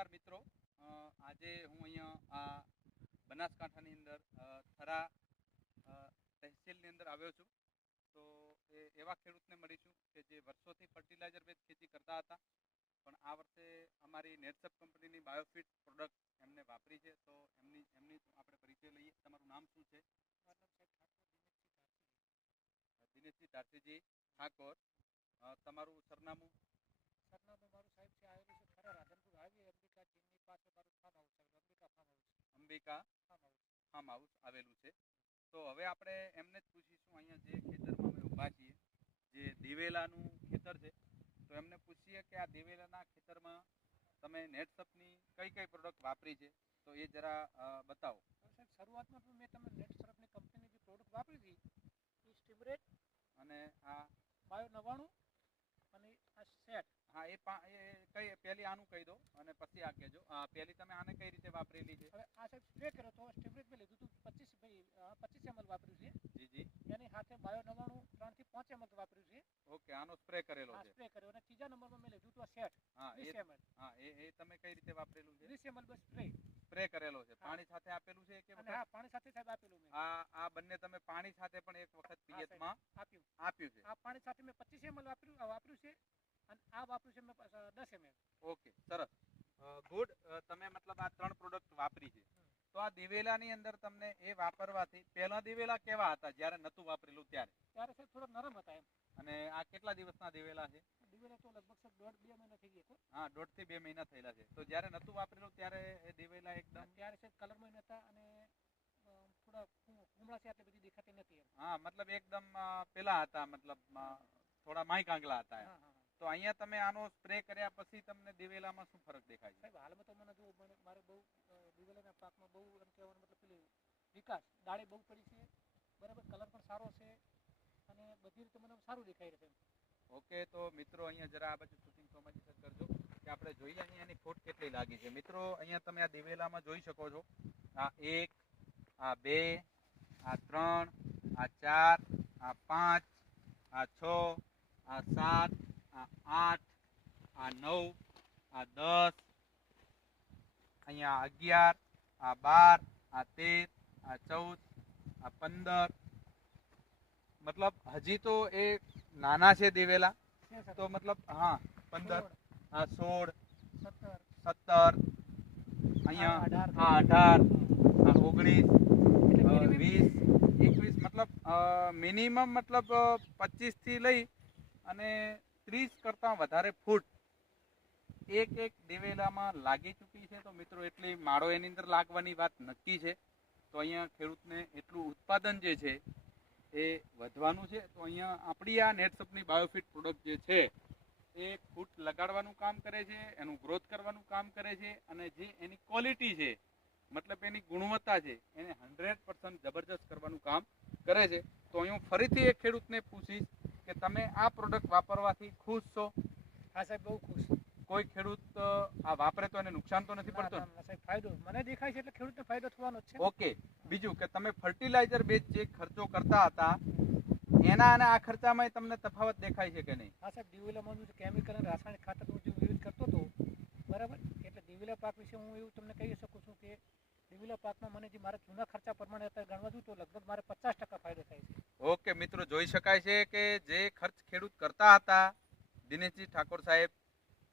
નમસ્કાર મિત્રો. આજે હું અહીંયા આ બનાસકાંઠાની અંદર થરા તહેસીલની અંદર આવ્યો છું. તો એ એવા ખેડૂતને મળીશું કે જે વર્ષોથી ફર્ટિલાઇઝર બેઝ ખેતી કરતા હતા. પણ આ વર્ષે અમારી નેટસપ કંપનીની બાયોફિટ પ્રોડક્ટ એમને વાપરી છે. તો એમની એમની આપણે પરિચય લઈએ. તમારું નામ શું છે? દિનેશજી ઠાકોર. તમારું સરનામું મારું સાહેબ છે આવેલું છે ખરા રાધનપુર હાઈવે અંબિકા ચીનની પાસે મારું ફાર્મ હાઉસ છે Ambika farm house Ambika farm house આવેલું છે. તો હવે આપણે એમને જ પૂછીશું અહીંયા જે ખેતરમાં અમે ઊભા છીએ જે દિવેલાનું ખેતર છે તો એમને પૂછીએ કે આ દિવેલાના ખેતરમાં તમે નેટસપની કઈ કઈ પ્રોડક્ટ વાપરી છે? તો એ જરા બતાવો. સાહેબ શરૂઆતમાં તો મેં તમે નેટસપની કંપનીની જે પ્રોડક્ટ વાપરી હતી એ સ્ટીમરેટ અને આ બાયો નવ્વાણું અને આ સેટ હા એ કઈ પહેલી આનું કહી દો અને પછી આ કહેજો. પહેલી તમે આને કઈ રીતે વાપરેલી છે? હવે આ સાહેબ સ્પ્રે કર્યો તો સ્ટીમરેટ મેં લીધું હતું પચીસ ભાઈ પચીસ એમએલ વાપર્યું છે. જી જી. એની સાથે બાયો નવાણું ત્રણથી પાંચ એમએલ વાપર્યું છે. ઓકે આનો સ્પ્રે કરેલો છે. સ્પ્રે કર્યો. અને ત્રીજા નંબરમાં મેં લીધું હતું આ સેટ હા એ વીસ એમએલ હા એ એ તમે કઈ રીતે વાપરેલું છે? વીસ એમએલ બસ સ્પ્રે સ્પ્રે કરેલો છે. પાણી સાથે આપેલું છે કે હા પાણી સાથે સાહેબ આપેલું મેં. આ આ બંને તમે પાણી સાથે પણ એક વખત પિયતમાં આપ્યું. આપ્યું છે. આ પાણી સાથે મેં પચીસ એમએલ વાપર્યું વાપર્યું છે. અને આ વાપરું છે મેં દસ એમએલ ઓકે સરસ. ગુડ. તમે મતલબ આ ત્રણ પ્રોડક્ટ વાપરી છે. તો આ દિવેલાની અંદર તમને એ વાપરવાથી પહેલા દિવેલા કેવા હતા જ્યારે નતું વાપરેલું ત્યારે? ત્યારે સાહેબ થોડા નરમ હતા એમ. અને આ કેટલા દિવસના દિવેલા છે? દિવેલા તો લગભગ સાહેબ દોઢ બે મહિના થઈ ગયા હા દોઢથી બે મહિના થયેલા છે. તો જ્યારે નતું વાપરેલું ત્યારે એ દિવેલા એકદમ? ત્યારે સાહેબ કલરમાં હતા અને થોડા કુમળા છે આટલી બધી દેખાતી નથી હા મતલબ એકદમ પેલા હતા મતલબ થોડા માઈ કાંગલા હતા. તો અહીંયા તમે આનો સ્પ્રે કર્યા પછી તમને દિવેલામાં શું ફરક દેખાય છે? સાહેબ હાલમાં તો મને જો મારે બહુ દિવેલાના પાકમાં બહુ એમ કહેવાનું મતલબ પેલી વિકાસ દાળે બહુ પડી છે બરાબર કલર પણ સારો છે અને બધી રીતે મને સારું દેખાઈ રહ્યું છે ઓકે તો મિત્રો અહીંયા જરા આ બાજુ શૂટિંગ સર કરજો કે આપણે જોઈએ અહીંયા એની ફૂટ કેટલી લાગી છે. મિત્રો અહીંયા તમે આ દિવેલામાં જોઈ શકો છો આ એક આ બે આ ત્રણ આ ચાર આ પાંચ આ છ આ સાત આ આઠ આ નવ આ દસ અહીંયા અગિયાર આ બાર આ તેર આ ચૌદ આ પંદર. મતલબ હજી તો એ નાના છે દિવેલા. તો મતલબ હા પંદર આ સોળ સત્તર. સત્તર અહીંયા આ અઢાર. આ ઓગણીસ વીસ એકવીસ મતલબ મિનિમમ મતલબ પચીસથી લઈ અને ત્રીસ કરતાં વધારે ફૂટ એક એક દિવેલામાં લાગી ચૂકી છે. તો મિત્રો, એટલી માળો એની અંદર લાગવાની વાત નક્કી છે. તો અહીંયા ખેડૂતને એટલું ઉત્પાદન જે છે એ વધવાનું છે. તો અહીંયા આપણી આ નેટસપની બાયોફિટ પ્રોડક્ટ જે છે એ ફૂટ લગાડવાનું કામ કરે છે, એનું ગ્રોથ કરવાનું કામ કરે છે અને જે એની ક્વોલિટી છે, મતલબ એની ગુણવત્તા છે, એને હંડ્રેડ જબરજસ્ત કરવાનું કામ કરે છે. તો અહીં હું ફરીથી એક ખેડૂતને પૂછીશ તમે આ પ્રોડક્ટ વાપરવાથી ખુશ છો? હા સાહેબ બહુ ખુશ. કોઈ ખેડૂત આ વાપરે તો એને નુકસાન તો નથી પડતું સાહેબ ફાયદો મને દેખાય છે એટલે ખેડૂતને ફાયદો થવાનો છે. ઓકે બીજું કે તમે ફર્ટિલાઇઝર બેઝ જે ખર્ચો કરતા હતા એના અને આ ખર્ચામાં તમને તફાવત દેખાય છે કે નહીં? હા સાહેબ દિવેલામાં હું કેમિકલ અને રાસાયણિક ખાતરનો જે યુઝ કરતો હતો બરાબર? એટલે દિવેલા પાક વિશે હું એવું તમને કહી શકું છું કે દિવેલા પાકમાં મને જે મારા જૂના ખર્ચા પ્રમાણે અત્યારે ગણવા જઉં તો લગભગ મારે પચાસ ટકા મિત્રો જોઈ શકાય છે કે જે ખર્ચ ખેડૂત કરતા હતા દિનેશજી ઠાકોર સાહેબ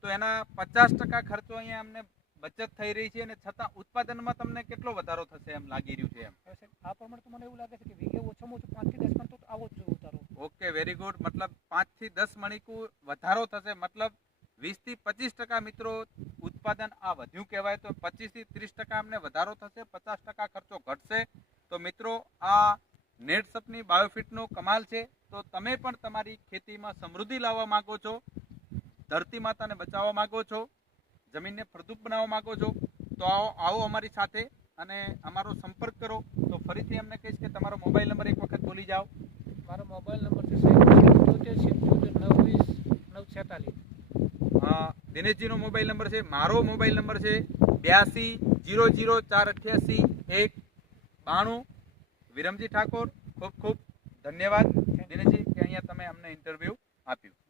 તો એના પચાસ ટકા ખર્ચો અહીંયા અમને બચત થઈ રહી છે અને છતાં ઉત્પાદનમાં તમને કેટલો વધારો થશે એમ લાગી રહ્યું છે એમ? આ પ્રમાણે તો મને એવું લાગે છે કે વીઘે ઓછામાં ઓછું પાંચથી દસ મણ તો આવો જ ઉતારો ઓકે વેરી ગુડ મતલબ પાંચથી દસ મણિકુ વધારો થશે. મતલબ વીસથી પચીસ ટકા મિત્રો ઉત્પાદન આ વધ્યું કહેવાય તો પચીસથી ત્રીસ ટકા અમને વધારો થશે પચાસ ટકા ખર્ચો ઘટશે. તો મિત્રો આ નેટસપની બાયોફિટનો કમાલ છે તો તમે પણ તમારી ખેતીમાં સમૃદ્ધિ લાવવા માગો છો ધરતી માતાને બચાવવા માગો છો જમીનને ફળદ્રુપ બનાવવા માંગો છો તો આવો આવો અમારી સાથે અને અમારો સંપર્ક કરો. તો ફરીથી અમને કહીશ કે તમારો મોબાઈલ નંબર એક વખત બોલી જાઓ. મારો મોબાઈલ નંબર છે સિત્તોતેર સિત્તોતેર નવ વીસ નવ છેતાલીસ દિનેશજીનો મોબાઈલ નંબર છે મારો મોબાઈલ નંબર છે બ્યાસી જીરો જીરો ચાર અઠ્યાસી એક બાણું. વિરમજી ઠાકોર ખૂબ ખૂબ ધન્યવાદ દિનેશજી કે અહીંયા તમે અમને ઇન્ટરવ્યૂ આપ્યું.